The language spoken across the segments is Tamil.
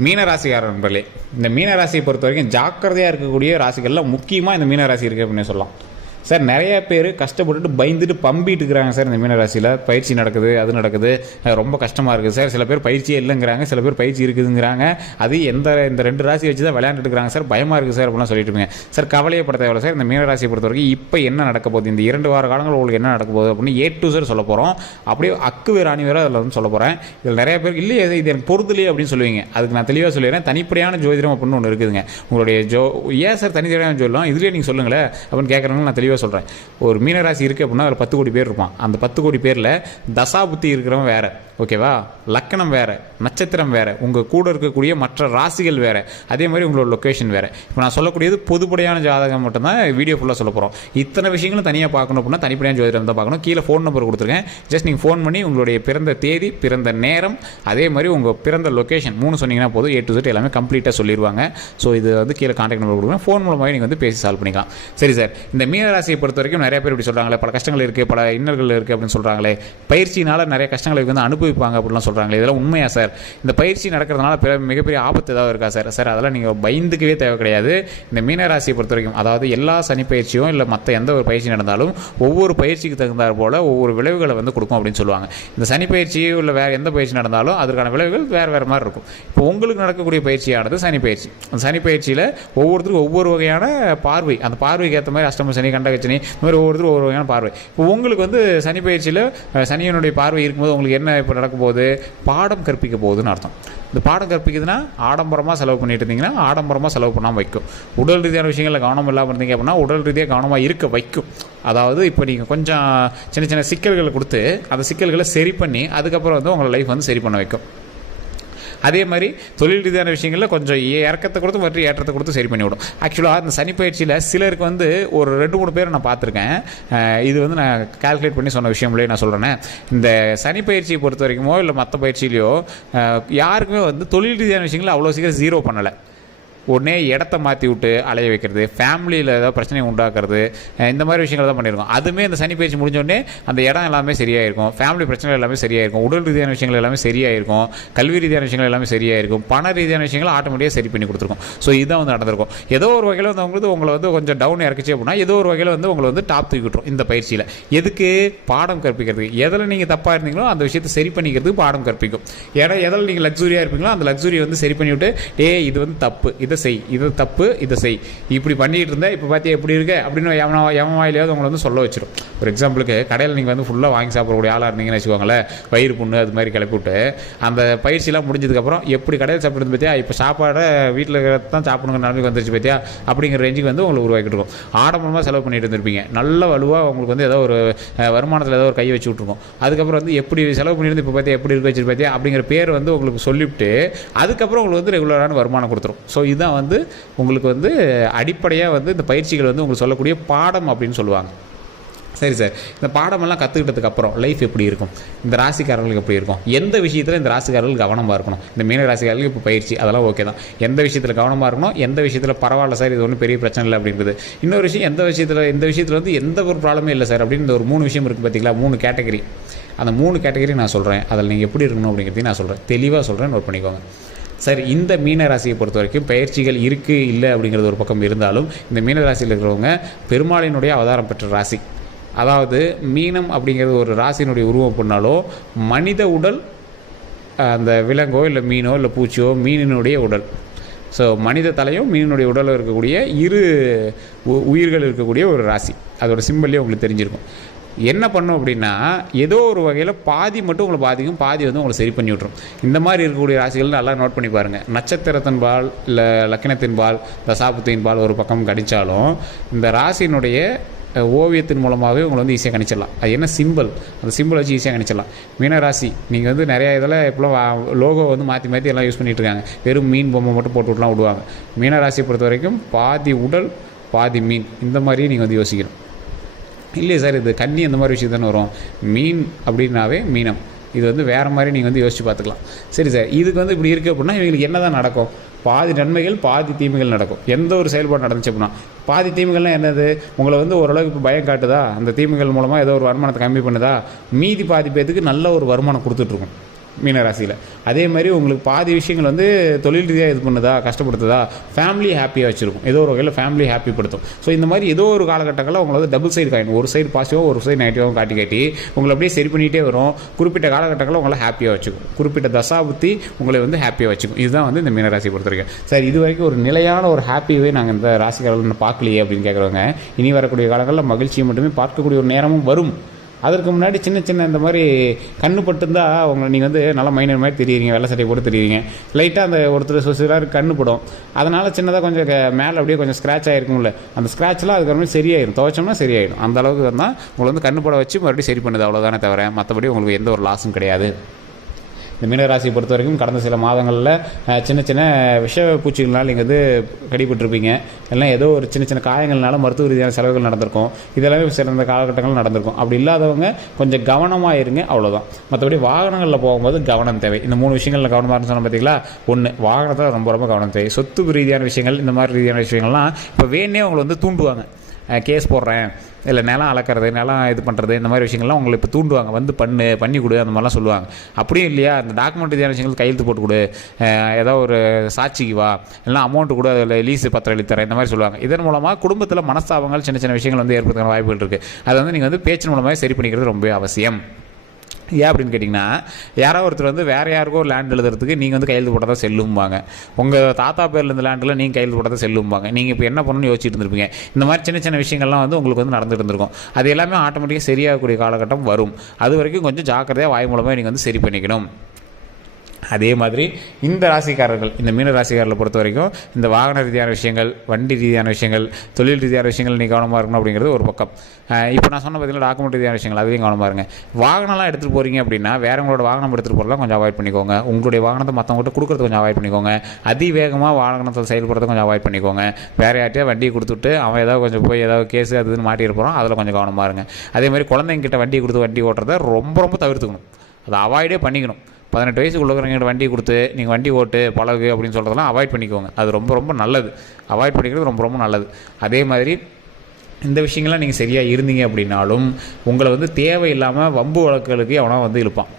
மீனராசிக்கார நண்பர்களே, இந்த மீனராசியை பொறுத்த வரைக்கும் ஜாக்கிரதையாக இருக்கக்கூடிய ராசிகளில் முக்கியமாக இந்த மீனராசி இருக்குது அப்படின்னு சொல்லலாம். சார் நிறைய பேர் கஷ்டப்பட்டுட்டு பயந்துட்டு பம்பிட்டு இருக்கிறாங்க சார். இந்த மீனராசியில் பயிற்சி நடக்குது, அது நடக்குது, ரொம்ப கஷ்டமாக இருக்குது சார். சில பேர் பயிற்சியே இல்லைங்கிறாங்க, சில பேர் பயிற்சி இருக்குதுங்கிறாங்க. அது இந்த 2 ராசி வச்சு தான் விளையாண்டுட்டு இருக்கிறாங்க சார். பயமாக இருக்குது சார் அப்படிலாம் சொல்லிட்டு இருப்பீங்க. சார் கவலையப்பட தேவையில்ல சார். இந்த மீனராசியை பொறுத்த வரைக்கும் இப்போ என்ன நடக்க போகுது, இந்த 2 வார காலங்கள் உங்களுக்கு என்ன நடக்க போகுது அப்படின்னு A to Z சொல்ல போகிறோம். அப்படியே அக்கு வேறு அணி வேறு அதில் வந்து சொல்ல போகிறேன். இதில் நிறைய பேர் இல்லையே இது எனக்கு பொறுத்துலையே அப்படின்னு சொல்லுவீங்க. அதுக்கு நான் தெளிவாக சொல்லிடுறேன். தனிப்படையான ஜோதிடம் அப்படின்னு ஒன்று இருக்குதுங்க. உங்களுடைய ஏன் சார் தனிப்படையான ஜோதிடம் இதுலேயே நீங்கள் சொல்லுங்களேன் அப்படின்னு கேட்குறவங்க நான் தெளிவாக சொல்கிறேன். ஒரு மீனராசி இருக்குது அப்படின்னா அதில் 10 கோடி பேர் இருப்பான். அந்த 10 கோடி பேரில் தசாபுத்தி இருக்கிறவன் வேறு, ஓகேவா? லக்கணம் வேறு, நட்சத்திரம் வேறு, உங்கள் கூட இருக்கக்கூடிய மற்ற ராசிகள் வேறு, அதே மாதிரி உங்களோட லொக்கேஷன் வேறு. இப்போ நான் சொல்லக்கூடியது பொதுப்படையான ஜாதகம் மட்டும்தான் வீடியோ ஃபுல்லாக சொல்ல போகிறோம். இத்தனை விஷயங்களும் தனியாக பார்க்கணும் அப்படின்னா தனிப்படையான ஜோதிடம் தான் பார்க்கணும். கீழே ஃபோன் நம்பர் கொடுத்துருக்கேன். ஜஸ்ட் நீங்கள் ஃபோன் பண்ணி உங்களுடைய பிறந்த தேதி, பிறந்த நேரம், அதே மாதிரி உங்கள் பிறந்த லொக்கேஷன் 3 சொன்னீங்கன்னா போதும். A to Z எல்லாமே கம்ப்ளீட்டாக சொல்லிடுவாங்க. ஸோ இது வந்து கீழே கான்டாக்ட் நம்பர் கொடுக்குறேன். ஃபோன் மூலமாக நீங்கள் வந்து பேசி சால்வ் பண்ணிக்கலாம். சரி சார், இந்த மீனராசியை பொறுத்த வரைக்கும் நிறைய பேர் இப்படி சொல்கிறாங்களே, பல கஷ்டங்கள் இருக்குது, பல இன்னல்கள் இருக்குது அப்படின்னு சொல்கிறாங்களே, பயிற்சியினால் நிறைய கஷ்டங்களை வந்து அனுபவிப்பாங்க அப்படிலாம் சொல்கிறாங்களே, இதெல்லாம் உண்மையா சார்? இந்த பயிற்சி நடக்கிறதுனால மிகப்பெரிய ஆபத்து ஏதாவது இருக்கா சார்? சார் அதெல்லாம் நீங்கள் பயந்துக்கவே தேவை கிடையாது. இந்த மீனராசியை பொறுத்த வரைக்கும், அதாவது எல்லா சனி பயிற்சியும் இல்லை மற்ற எந்த ஒரு பயிற்சி நடந்தாலும் ஒவ்வொரு பயிற்சிக்கு தகுந்தாற் போல் ஒவ்வொரு விளைவுகளை வந்து கொடுக்கும் அப்படின்னு சொல்லுவாங்க. இந்த சனி பயிற்சியோ இல்லை வேறு எந்த பயிற்சி நடந்தாலும் அதற்கான விளைவுகள் வேறு மாதிரி இருக்கும். இப்போ உங்களுக்கு நடக்கக்கூடிய பயிற்சியானது சனி பயிற்சி. அந்த சனி பயிற்சியில் ஒவ்வொருத்தருக்கும் ஒவ்வொரு வகையான பார்வை, அந்த பார்வைக்கு ஏற்ற மாதிரி அஷ்டம சனி, கண்டகச்சனி, இந்த மாதிரி ஒவ்வொருத்தரும் ஒவ்வொரு வகையான பார்வை. இப்போ உங்களுக்கு வந்து சனி பயிற்சியில் சனியனுடைய பார்வை இருக்கும்போது உங்களுக்கு என்ன இப்போ நடக்கும் போது பாடம் கற்பிக்க போகுதுன்னு அர்த்தம். இந்த பாடம் கற்பிக்குதுன்னா ஆடம்பரமாக செலவு பண்ணிட்டு இருந்தீங்கன்னா ஆடம்பரமாக செலவு பண்ணாமல் வைக்கும். உடல் ரீதியான விஷயங்களில் கவனம் இல்லாமல் இருந்தீங்க அப்படின்னா உடல் ரீதியாக கவனமாக இருக்க வைக்கும். அதாவது இப்போ நீங்கள் கொஞ்சம் சின்ன சின்ன சிக்கல்களை கொடுத்து அந்த சிக்கல்களை சரி பண்ணி அதுக்கப்புறம் வந்து உங்களை லைஃப் வந்து சரி பண்ண வைக்கும். அதே மாதிரி தொழில் ரீதியான விஷயங்களில் கொஞ்சம் இறக்கத்தை கொடுத்து மற்றும் ஏற்றத்தை கொடுத்து சரி பண்ணி விடும். ஆக்சுவலாக இந்த சனி பயிற்சியில் சிலருக்கு வந்து ஒரு 2-3 பேர் நான் பார்த்துருக்கேன். இது வந்து நான் கால்குலேட் பண்ணி சொன்ன விஷயங்களே நான் சொல்கிறேன். இந்த சனி பயிற்சியை பொறுத்த வரைக்குமோ இல்லை மற்ற பயிற்சியிலையோ யாருக்குமே வந்து தொழில் ரீதியான விஷயங்களை அவ்வளோ சீக்கிரம் 0 பண்ணலை. உடனே இடத்த மாற்றி விட்டு அலைய வைக்கிறது, ஃபேமிலியில் ஏதாவது பிரச்சனையை உண்டாக்குறது, இந்த மாதிரி விஷயங்கள் தான் பண்ணியிருக்கோம். அதுவுமே இந்த சனி பயிற்சி முடிஞ்சோடனே அந்த இடம் எல்லாமே சரியாயிருக்கும், ஃபேமிலி பிரச்சனைகள் எல்லாமே சரியாயிருக்கும், உடல் ரீதியான விஷயங்கள் எல்லாமே சரியாயிருக்கும், கல்வி ரீதியான விஷயங்கள் எல்லாமே சரியாயிருக்கும், பண ரீதியான விஷயங்கள் ஆட்டோமேட்டிக்காக சரி பண்ணி கொடுத்துருக்கோம். ஸோ இதுதான் வந்து நடந்திருக்கும். ஏதோ ஒரு வகையில் வந்து அவங்களுக்கு உங்களை வந்து கொஞ்சம் டவுன் இறக்கிச்சு அப்படின்னா ஏதோ ஒரு வகையில் வந்து உங்களை வந்து டாப் தூக்கி விட்டுரும் இந்த பயிற்சியில். எதுக்கு? பாடம் கற்பிக்கிறதுக்கு. எதில் நீங்கள் தப்பாக இருந்தீங்களோ அந்த விஷயத்தை சரி பண்ணிக்கிறதுக்கு பாடம் கற்பிக்கும். எதில் நீங்கள் லக்ஸுரியாக இருப்பீங்களோ அந்த லக்ஸுரியை வந்து சரி பண்ணிவிட்டு இது வந்து தப்பு, இதை செய், இது தப்பு, இதை செய், இப்படி பண்ணிட்டு இருந்தால் இப்போ பார்த்தியா எப்படி இருக்கு அப்படின்னு எவன் வாயிலையாவது உங்களை வந்து சொல்ல வச்சிடும். ஒரு எக்ஸாம்பிளுக்கு கடையில் நீங்கள் வந்து ஃபுல்லாக வாங்கி சாப்பிடக்கூடிய ஆளாக இருந்தீங்கன்னு வச்சுக்கோங்களேன், வயிறு புண்ணு அது மாதிரி கிளப்பி விட்டு அந்த பயிற்சியெல்லாம் முடிஞ்சதுக்கப்புறம் எப்படி கடையில் சாப்பிட்றது பார்த்தியா, இப்போ சாப்பாடை வீட்டில் தான் சாப்பிடுங்கிற நிலைமைக்கு வந்துருச்சு பார்த்தியா அப்படிங்கிற ரேஞ்சுக்கு வந்து உங்களுக்கு உருவாக்கிட்டு இருக்கும். ஆடம்பரமாக செலவு பண்ணிட்டு இருந்திருப்பீங்க, நல்ல வலுவாக உங்களுக்கு வந்து ஏதோ ஒரு வருமானத்தில் ஏதோ ஒரு கை வச்சு விட்ருக்கும். அதுக்கப்புறம் வந்து எப்படி செலவு பண்ணியிருந்து இப்போ பார்த்தியா எப்படி இருக்க வச்சு பார்த்தியா அப்படிங்கிற பேர் வந்து உங்களுக்கு சொல்லிவிட்டு அதுக்கப்புறம் உங்களுக்கு வந்து ரெகுலரான வருமானம் கொடுத்துரும். ஸோ இதுதான் வந்து உங்களுக்கு வந்து அடிப்படையாக வந்து இந்த பயிற்சிகள் வந்து உங்களுக்கு சொல்லக்கூடிய பாடம் அப்படின்னு சொல்லுவாங்க. சரி சார், இந்த பாடமெல்லாம் கற்றுக்கிட்டதுக்கு அப்புறம் லைஃப் எப்படி இருக்கும், இந்த ராசிக்காரர்களுக்கு எப்படி இருக்கும், எந்த விஷயத்தில் இந்த ராசிக்காரர்கள் கவனமாக இருக்கணும்? இந்த மீன ராசிக்காரர்களுக்கு இப்போ பயிற்சி அதெல்லாம் ஓகே தான். எந்த விஷயத்தில் கவனமாக இருக்கணும், எந்த விஷயத்தில் பரவாயில்ல சார் இது ஒன்றும் பெரிய பிரச்சனை இல்லை அப்படின்றது. இன்னொரு விஷயம், இந்த விஷயத்தில் வந்து எந்த ஒரு ப்ராப்ளமே இல்லை சார் அப்படின்னு ஒரு 3 விஷயம் இருக்குது பார்த்தீங்களா, 3 கேட்டகரி. அந்த 3 கேட்டகரி நான் சொல்கிறேன். அதில் நீங்கள் எப்படி இருக்கணும் அப்படிங்கிறதையும் நான் சொல்கிறேன், தெளிவாக சொல்கிறேன், நோட் பண்ணிக்கோங்க. சரி, இந்த மீனராசியை பொறுத்த வரைக்கும் பயிற்சிகள் இருக்குது இல்லை அப்படிங்கிறது ஒரு பக்கம் இருந்தாலும் இந்த மீனராசியில் இருக்கிறவங்க பெருமாளினுடைய அவதாரம் பெற்ற ராசி. அதாவது மீனம் அப்படிங்கிறது ஒரு ராசியினுடைய உருவம் பண்ணாலோ மனித உடல், அந்த விலங்கோ இல்லை மீனோ இல்லை பூச்சியோ மீனினுடைய உடல். ஸோ மனித தலையும் மீனினுடைய உடலில் இருக்கக்கூடிய 2 உயிர்கள் இருக்கக்கூடிய ஒரு ராசி. அதோட சிம்பிள்லேயே உங்களுக்கு தெரிஞ்சிருக்கும். என்ன பண்ணும் அப்படின்னா ஏதோ ஒரு வகையில் பாதி மட்டும் உங்களை பாதிக்கும், பாதி வந்து உங்களை சரி பண்ணி விட்ரும். இந்த மாதிரி இருக்கக்கூடிய ராசிகள் நல்லா நோட் பண்ணி பாருங்கள். நட்சத்திரத்தின்பால் இல்லை லக்கினத்தின்பால் தசாபுத்தின்பால் ஒரு பக்கம் கணித்தாலும் இந்த ராசியினுடைய ஓவியத்தின் மூலமாகவே உங்களை வந்து ஈஸியாக கணிச்சிடலாம். அது என்ன சிம்பிள், அந்த சிம்பிள் வச்சு ஈஸியாக கணிச்சிடலாம். மீனராசி நீங்கள் வந்து நிறையா இதில் இப்போலாம் லோகோ வந்து மாற்றி எல்லாம் யூஸ் பண்ணிகிட்டு இருக்காங்க. வெறும் மீன் பொம்மை மட்டும் போட்டு விட்டுலாம் விடுவாங்க. மீனராசியை பொறுத்த வரைக்கும் பாதி உடல் பாதி மீன், இந்த மாதிரியே நீங்கள் வந்து யோசிக்கணும். இல்லையே சார் இது கன்னி அந்த மாதிரி விஷயம் தானே வரும், மீன் அப்படின்னாவே மீனம், இது வந்து வேறு மாதிரி நீங்கள் வந்து யோசிச்சு பார்த்துக்கலாம். சரி சார், இதுக்கு வந்து இப்படி இருக்குது அப்படின்னா இவங்களுக்கு என்ன தான் நடக்கும்? பாதி நன்மைகள் பாதி தீமைகள் நடக்கும். எந்த ஒரு செயல்பாடு நடந்துச்சு அப்படின்னா பாதி தீமைகள்லாம் என்னது, உங்களை வந்து ஓரளவுக்கு இப்போ பயம் காட்டுதா, அந்த தீமைகள் மூலமாக ஏதோ ஒரு வருமானத்தை கம்மி பண்ணுதா, மீதி பாதி பேத்துக்கு நல்ல ஒரு வருமானம் கொடுத்துட்ருக்கும் மீனராசியில். அதே மாதிரி உங்களுக்கு பாதி விஷயங்கள் வந்து தொழில் ரீதியாக இது பண்ணுதா, கஷ்டப்படுத்துதா, ஃபேமிலி ஹாப்பியாக வச்சுருக்கும், ஏதோ ஒரு வகையில் ஃபேமிலி ஹாப்பிப்படுத்தும். ஸோ இந்த மாதிரி ஏதோ ஒரு காலகட்டங்களில் உங்களை வந்து டபுள் சைடு காயின், ஒரு சைடு பாசிட்டிவாக ஒரு சைடு நெகட்டிவாகவும் காட்டி உங்களை அப்படியே சரி பண்ணிகிட்டே வரும். குறிப்பிட்ட காலகட்டங்களில் உங்களை ஹாப்பியாக வச்சுக்கும், குறிப்பிட்ட தசாபுத்தி உங்களை வந்து ஹாப்பியாக வச்சுக்கும். இதுதான் வந்து இந்த மீனராசி பொறுத்திருக்கேன். சார் இது வரைக்கும் ஒரு நிலையான ஒரு ஹாப்பியவே நாங்கள் இந்த ராசிக்காரர்கள் பார்க்கலையே அப்படின்னு கேட்குறவங்க, இனி வரக்கூடிய காலங்களில் மகிழ்ச்சியை மட்டுமே பார்க்கக்கூடிய ஒரு நேரமும் வரும். அதற்கு முன்னாடி சின்ன சின்ன இந்த மாதிரி கண்ணு பட்டுருந்தால் அவங்க நீங்கள் வந்து நல்லா மைனர் மாதிரி தெரியுறீங்க, வெள்ளை சட்டை போட்டு தெரியுறீங்க, லைட்டாக அந்த ஒருத்தர் சிலர் கண்ணு படும், அதனால் சின்னதாக கொஞ்சம் மேலே அப்படியே கொஞ்சம் ஸ்க்ராட்ச் ஆகிருக்கும்ல, அந்த ஸ்க்ராட்ச்லாம் அதுக்கப்புறம் சரியாயிடும், துவைச்சோம்னா சரியாயிடும். அந்த அளவுக்கு தான் உங்களை வந்து கண்ணு பட வச்சு மறுபடியும் சரி பண்ணுது, அவ்வளோதானே தவிர மற்றபடி உங்களுக்கு எந்த ஒரு லாஸும் கிடையாது. இந்த மீனராசியை பொறுத்த வரைக்கும் கடந்த சில மாதங்களில் சின்ன சின்ன விஷ பூச்சிகள்னால் நீங்கள் வந்து கடிபட்டிருப்பீங்க, எல்லாம் ஏதோ ஒரு சின்ன சின்ன காயங்கள்னால மருத்துவ ரீதியான செலவுகள் நடந்திருக்கும், இதெல்லாமே சிறந்த காலகட்டங்கள் நடந்திருக்கும். அப்படி இல்லாதவங்க கொஞ்சம் கவனமாக இருங்க, அவ்வளோதான். மற்றபடி வாகனங்களில் போகும்போது கவனம் தேவை. இந்த 3 விஷயங்களில் கவனமாக இருக்குன்னு சொன்ன பார்த்தீங்களா. 1, வாகனத்தில் ரொம்ப ரொம்ப கவனம் தேவை. சொத்து ரீதியான விஷயங்கள், இந்த மாதிரி ரீதியான விஷயங்கள்லாம் இப்போ வேணே உங்களை வந்து தூண்டுவாங்க, கேஸ் போடுறேன், இல்லை நிலம் அளக்கிறது, நிலம் இது பண்ணுறது, இந்த மாதிரி விஷயங்கள்லாம் உங்களை இப்போ தூண்டுவாங்க, வந்து பண்ணி கொடு, அந்த மாதிரிலாம் சொல்லுவாங்க. அப்படியும் இல்லையா, அந்த டாக்குமெண்ட் ரீதியான விஷயங்கள் கையெழுத்து போட்டு கொடு, ஏதோ ஒரு சாட்சிக்கு வா, இல்லைனா அமௌண்ட்டு கூட அதில் லீஸு பத்திரம் எழுதித்தரேன், இந்த மாதிரி சொல்லுவாங்க. இதன் மூலமாக குடும்பத்தில் மனஸ்தாபங்கள், சின்ன சின்ன விஷயங்கள் வந்து ஏற்படுத்துகிற வாய்ப்புகள் இருக்குது. அதை வந்து நீங்கள் வந்து பேச்சின் மூலமாக சரி பண்ணிக்கிறது ரொம்ப அவசியம். ஏன் அப்படின்னு கேட்டிங்கன்னா, யாராவது ஒருத்தர் வந்து வேறு யாருக்கோ ஒரு லேண்ட் எழுதுறதுக்கு நீங்கள் வந்து கையெழுத்து போட்டால் தான் செல்லும்பாங்க, உங்கள் தாத்தா பேரில் இருந்த லேண்டில் நீங்கள் கையெழுத்து போட்டால் தான் செல்லும்பாங்க. நீங்கள் இப்போ என்ன பண்ணணும்னு யோசிச்சுட்டு இருந்திருப்பீங்க. இந்த மாதிரி சின்ன சின்ன விஷயங்கள்லாம் வந்து உங்களுக்கு வந்து நடந்துட்டு இருந்திருக்கும். அது எல்லாமே ஆட்டோமேட்டிக்காக சரியாகக்கூடிய காலகட்டம் வரும். அது வரைக்கும் கொஞ்சம் ஜாக்கிரதையாக வாய் மூலமாக நீங்கள் வந்து சரி பண்ணிக்கணும். அதே மாதிரி இந்த ராசிக்காரர்கள், இந்த மீன ராசிக்காரர்களை பொறுத்த வரைக்கும் இந்த வாகன ரீதியான விஷயங்கள், வண்டி ரீதியான விஷயங்கள், தொழில் ரீதியான விஷயங்கள் நீங்கள் கவனமாக இருக்கணும் அப்படிங்கிறது ஒரு பக்கம். இப்போ நான் சொன்ன பார்த்தீங்கன்னா டாக்குமெண்ட் ரீதியான விஷயங்கள், அதையும் கவனமாக இருங்க. வாகனம்லாம் எடுத்துகிட்டு போகிறீங்க அப்படின்னா வேறவங்களோட வாகனம் எடுத்துகிட்டு போகிறதெல்லாம் கொஞ்சம் அவாய்ட் பண்ணிக்கோங்க. உங்களுடைய வாகனத்தை மற்றவங்கள்ட்ட கொடுக்குறது கொஞ்சம் அவாய்ட் பண்ணிக்கோங்க. அதிவேகமாக வாகனத்தை செயல்படுறத கொஞ்சம் அவாய்ட் பண்ணிக்கோங்க. வேறு யார்ட்டையா வண்டியை கொடுத்துட்டு அவன் ஏதாவது கொஞ்சம் போய் ஏதாவது கேஸு அது இதுன்னு மாட்டியிருப்போம், அதில் கொஞ்சம் கவனமாக இருங்க. அதேமாதிரி குழந்தைங்கிட்ட வண்டியை கொடுத்து வண்டி ஓட்டுறதை ரொம்ப ரொம்ப தவிர்த்துக்கணும், அதை அவாய்டே பண்ணிக்கணும். 18 வயசுக்குள்ளவங்க வண்டி கொடுத்து நீங்கள் வண்டி ஓட்டு பழகு அப்படின்னு சொல்கிறதெல்லாம் அவாய்ட் பண்ணிக்கோங்க. அது ரொம்ப ரொம்ப நல்லது, அவாய்ட் பண்ணிக்கிறது ரொம்ப ரொம்ப நல்லது. அதே மாதிரி இந்த விஷயங்கள்லாம் நீங்கள் சரியாக இருந்தீங்க அப்படின்னாலும் உங்களை வந்து தேவையில்லாமல் வம்பு வழக்குகளுக்கு எவனோ வந்து இழுப்பான்.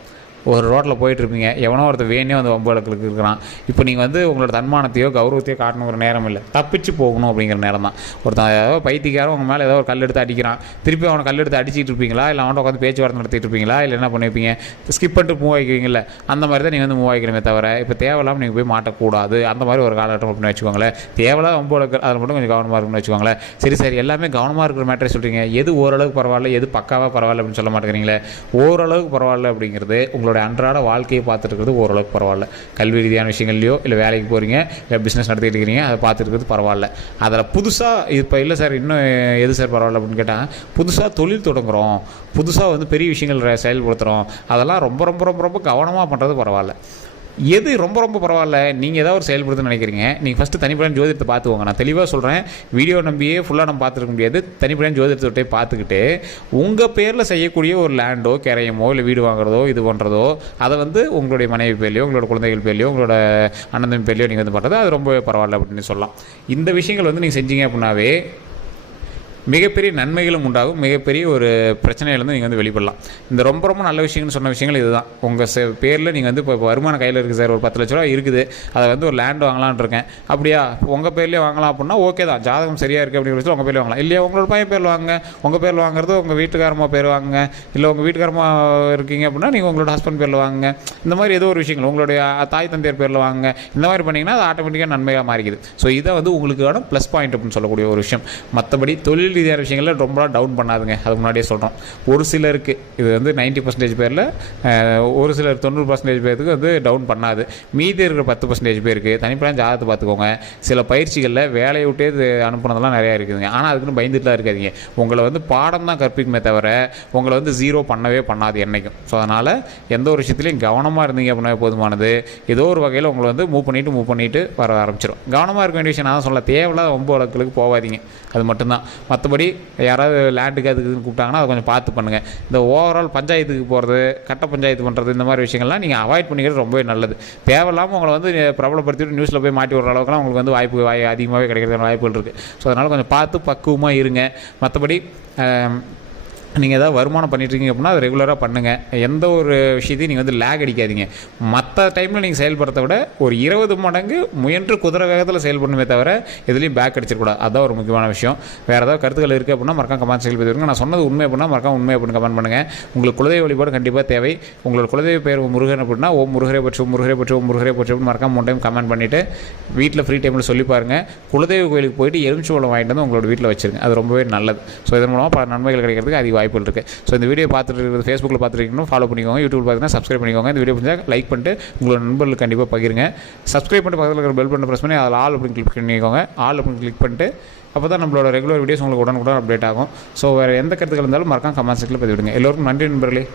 ஒரு ரோட்டில் போயிட்டுருப்பீங்க, எவனோ ஒருத்தர் வேணே வந்து வம்பு வழக்குகளுக்கு இருக்கிறான். இப்போ நீங்கள் வந்து உங்களோட தன்மானத்தையோ கௌரவத்தையோ காட்டணுங்கிற நேரம் இல்லை, தப்பிச்சு போகணும் அப்படிங்கிற நேரம் தான். ஒருத்தன் ஏதோ பைத்தியக்காரன் உங்கள் மேலே ஏதோ ஒரு கல் எடுத்து அடிக்கிறான், திருப்பி அவனை கல் எடுத்து அடிச்சிட்டு இருப்பீங்களா, இல்லை அவன்கிட்ட உட்காந்து பேச்சுவார்த்தை நடத்திட்டு இருப்பீங்களா, இல்லை என்ன பண்ணியிருப்பீங்க, ஸ்கிப் பண்ணிட்டு மூவ் ஆகிக்குவீங்கள, அந்த மாதிரி தான் நீங்கள் வந்து மூவ் ஆகிக்கணுமே தவிர இப்போ தேவையில்லாமல் நீங்கள் போய் மாட்டக்கூடாது. அந்த மாதிரி ஒரு காலகட்டம் அப்படின்னு வச்சுக்கோங்களேன். தேவையில்லாத வம்பு வழக்கு அதில் மட்டும் கொஞ்சம் கவனமாக இருக்குன்னு வச்சுக்கோங்களேன். சரி எல்லாமே கவனமாக இருக்கிற மேட்டரை சொல்கிறீங்க, எது ஓரளவுக்கு பரவாயில்ல, எது பக்காவாக பரவாயில்ல அப்படின்னு சொல்ல மாட்டேங்கிறீங்களே. ஓரளவுக்கு பரவாயில்ல அப்படிங்கிறது உங்களோட அன்றாட வாழ்க்கையை பார்த்துட்டு இருக்கிறது ஓரளவுக்கு பரவாயில்ல. கல்வி ரீதியான விஷயங்கள்லையோ இல்லை வேலைக்கு போகிறீங்க, இல்லை பிஸ்னஸ் நடத்திட்டு இருக்கிறீங்க, அதை பார்த்துட்டு இருக்கிறது பரவாயில்ல. அதில் புதுசாக இப்போ இல்லை சார் இன்னும் எது சார் பரவாயில்ல அப்படின்னு கேட்டால், புதுசாக தொழில் தொடங்குகிறோம், புதுசாக வந்து பெரிய விஷயங்கள் செயல்படுத்துகிறோம், அதெல்லாம் ரொம்ப ரொம்ப ரொம்ப ரொம்ப கவனமாக பண்ணுறது பரவாயில்ல. எது ரொம்ப ரொம்ப பரவாயில்ல, நீங்கள் ஏதாவது ஒரு செயல்படுத்துன்னு நினைக்கிறீங்க, நீங்கள் ஃபஸ்ட்டு தனிப்படையான ஜோதிடத்தை பார்த்துக்கோங்க. நான் தெளிவாக சொல்கிறேன், வீடியோ நம்பியே ஃபுல்லாக நம்ம பார்த்துருக்க முடியாது. தனிப்படையான ஜோதிடத்தை பார்த்துக்கிட்டு உங்கள் பேரில் செய்யக்கூடிய ஒரு லேண்டோ கிரையமோ இல்லை வீடு வாங்குறதோ இது பண்ணுறதோ அதை வந்து உங்களுடைய மனைவி பேர்லையோ உங்களோட குழந்தைகள் பேர்லையோ உங்களோட அண்ணன் தம்பி பேர்லையோ நீங்கள் வந்து பண்ணுறது அது ரொம்ப பரவாயில்ல அப்படின்னு சொல்லலாம். இந்த விஷயங்கள் வந்து நீங்கள் செஞ்சீங்க அப்படின்னாவே மிகப்பெரிய நன்மைகளும் உண்டாகும், மிகப்பெரிய ஒரு பிரச்சனையிலேருந்து நீங்கள் வந்து வெளிப்படலாம். இந்த ரொம்ப ரொம்ப நல்ல விஷயம்னு சொன்ன விஷயங்கள் இதுதான். உங்கள் பேரில் நீங்கள் வந்து இப்போ வருமானம் கையில் இருக்குது சார், ஒரு 10 லட்ச ரூபா இருக்குது, அதை வந்து ஒரு லேண்ட் வாங்கலான்னு இருக்கேன், அப்படியா உங்கள் பேர்லேயே வாங்கலாம் அப்படின்னா ஓகே தான், ஜாதகம் சரியாக இருக்குது அப்படிங்கிற விஷயம் உங்கள் பேரில் வாங்கலாம். இல்லையா உங்களோட பையன் பேரில் வாங்க, உங்கள் பேரில் வாங்குறது உங்கள் வீட்டுக்காரமாக பேர் வாங்க, இல்லை உங்கள் வீட்டுக்காரமாக இருக்கீங்க அப்படின்னா நீங்கள் உங்களோட ஹஸ்பண்ட் பேரில் வாங்க. இந்த மாதிரி ஏதோ ஒரு விஷயங்கள் உங்களுடைய தாய் தந்தையர் பேரில் வாங்க. இந்த மாதிரி பண்ணிங்கன்னா அது ஆட்டோமேட்டிக்காக நன்மையாக மாறிக்குது. ஸோ இதை வந்து உங்களுக்கான ப்ளஸ் பாயிண்ட் அப்படின்னு சொல்லக்கூடிய ஒரு விஷயம். மற்றபடி தொழில் ரீதியான விஷயங்களில் ரொம்ப டவுன் பண்ணாதுங்க, அது முன்னாடியே சொல்கிறோம். ஒரு சிலருக்கு இது வந்து 90% பேரில், ஒரு சிலர் 90% பேருக்கு வந்து டவுன் பண்ணாது. மீதி இருக்கிற 10% பேருக்கு தனிப்படையான ஜாதகத்தை பார்த்துக்கோங்க. சில பயிற்சிகளில் வேலையை விட்டே இது அனுப்புனதெல்லாம் நிறையா இருக்குதுங்க. ஆனால் அதுக்குன்னு பயந்துட்டுலாம் இருக்காதிங்க. உங்களை வந்து பாடம் தான் கற்பிக்குமே தவிர உங்களை வந்து ஜீரோ பண்ணவே பண்ணாது என்றைக்கும். ஸோ அதனால் எந்த ஒரு விஷயத்துலையும் கவனமாக இருந்தீங்க அப்படின்னா போதுமானது. ஏதோ ஒரு வகையில் உங்களை வந்து மூவ் பண்ணிவிட்டு வர ஆரம்பிச்சிடும். கவனமாக இருக்க வேண்டிய விஷயம் நான் தான் சொல்ல, தேவையில்லாத ரொம்ப வழக்குகளுக்கு போகாதீங்க, அது மட்டும்தான். மற்றபடி யாராவது லேண்டுக்கு அதுக்குன்னு கூப்பிட்டாங்கன்னா அதை கொஞ்சம் பார்த்து பண்ணுங்கள். இந்த ஓவரால் பஞ்சாயத்துக்கு போகிறது, கட்ட பஞ்சாயத்து பண்ணுறது, இந்த மாதிரி விஷயங்கள்லாம் நீங்கள் அவாய்ட் பண்ணிக்கிறது ரொம்பவே நல்லது. தேவையில்லாமல் உங்களை வந்து பிரபலப்படுத்திட்டு நியூஸில் போய் மாட்டி விடுற அளவுக்குலாம் உங்களுக்கு வந்து வாய்ப்பு அதிகமாகவே கிடைக்கிறதுக்கான வாய்ப்புகள் இருக்குது. ஸோ அதனால் கொஞ்சம் பார்த்து பக்குவமாக இருங்க. மற்றபடி நீங்கள் ஏதாவது வருமானம் பண்ணிட்டுருக்கீங்க அப்படின்னா அதை ரெகுலராக பண்ணுங்கள். எந்த ஒரு விஷயத்தையும் நீங்கள் வந்து லேக் அடிக்காதீங்க. மற்ற டைமில் நீங்கள் செயல்படுறத விட ஒரு 20 மடங்கு முயன்று குதிரை வேகத்தில் செயல்படணுமே தவிர எதுலேயும் பேக் அடிச்சிடக்கூடாது. அதுதான் ஒரு முக்கியமான விஷயம். வேறு ஏதாவது கருத்துக்கள் இருக்குது அப்படின்னா மறக்காம கமெண்ட் செக்ஷனில் பதிவிடுங்க. நான் சொன்னது உண்மை அப்படின்னா மறக்காம உண்மை அப்படின்னு கமெண்ட் பண்ணுங்கள். உங்களுக்கு குலதெய்வ வழிபாடு கண்டிப்பாக தேவை. உங்களோட குலதெய்வ பேர் முருகன் அப்படின்னா ஓம் முருகரே பற்றி முருகரே பற்றி ஓம் முருகரே பற்றி மறக்காம 1 டைம் கமெண்ட் பண்ணிவிட்டு வீட்டில் ஃப்ரீ டைமில் சொல்லி பாருங்கள். குலதெய்வ கோயிலுக்கு போயிட்டு எலுமிச்சம்பழம் வாங்கிட்டு வந்து உங்களோட வீட்டில் வச்சுருங்க. அது ரொம்பவே நல்லது. ஸோ இதன் மூலமாக பல நன்மைகள் கிடைக்கிறதுக்கு அதிக வாய்ப்புகள் இருக்குது. ஸோ இந்த வீடியோ பார்த்துட்டு இருக்கிறது ஃபேஸ்புக்கில் பார்த்துருக்கீங்கன்னா ஃபாலோ பண்ணிக்கோங்க. யூடியூப் பார்த்தீங்கன்னா சப்ஸ்கிரைப் பண்ணிக்கோங்க. இந்த வீடியோ பிடிச்சா லைக் பண்ணிட்டு உங்களோட நண்பர்களுக்கு கண்டிப்பாக பகிருங்க. சப்ஸ்கிரைப் பண்ணிட்டு பக்கத்தில் இருக்கிற பெல் பட்டன் ப்ரெஸ் பண்ணி அதில் ஆல் அப்படின்னு கிளிக் பண்ணிக்கோங்க. ஆல் அப்படின்னு கிளிக் பண்ணிட்டு அப்போ தான் நம்மளோட ரெகுலர் வீடியோஸ் உங்களுக்கு உடனுக்குடன் அப்டேட் ஆகும். ஸோ வேறு எந்த கருத்துக்கள் இருந்தாலும் மறக்காம கமெண்ட் செக்ஷனில் பதிவிடுங்க. எல்லோருக்கும் நன்றி நண்பர்களே.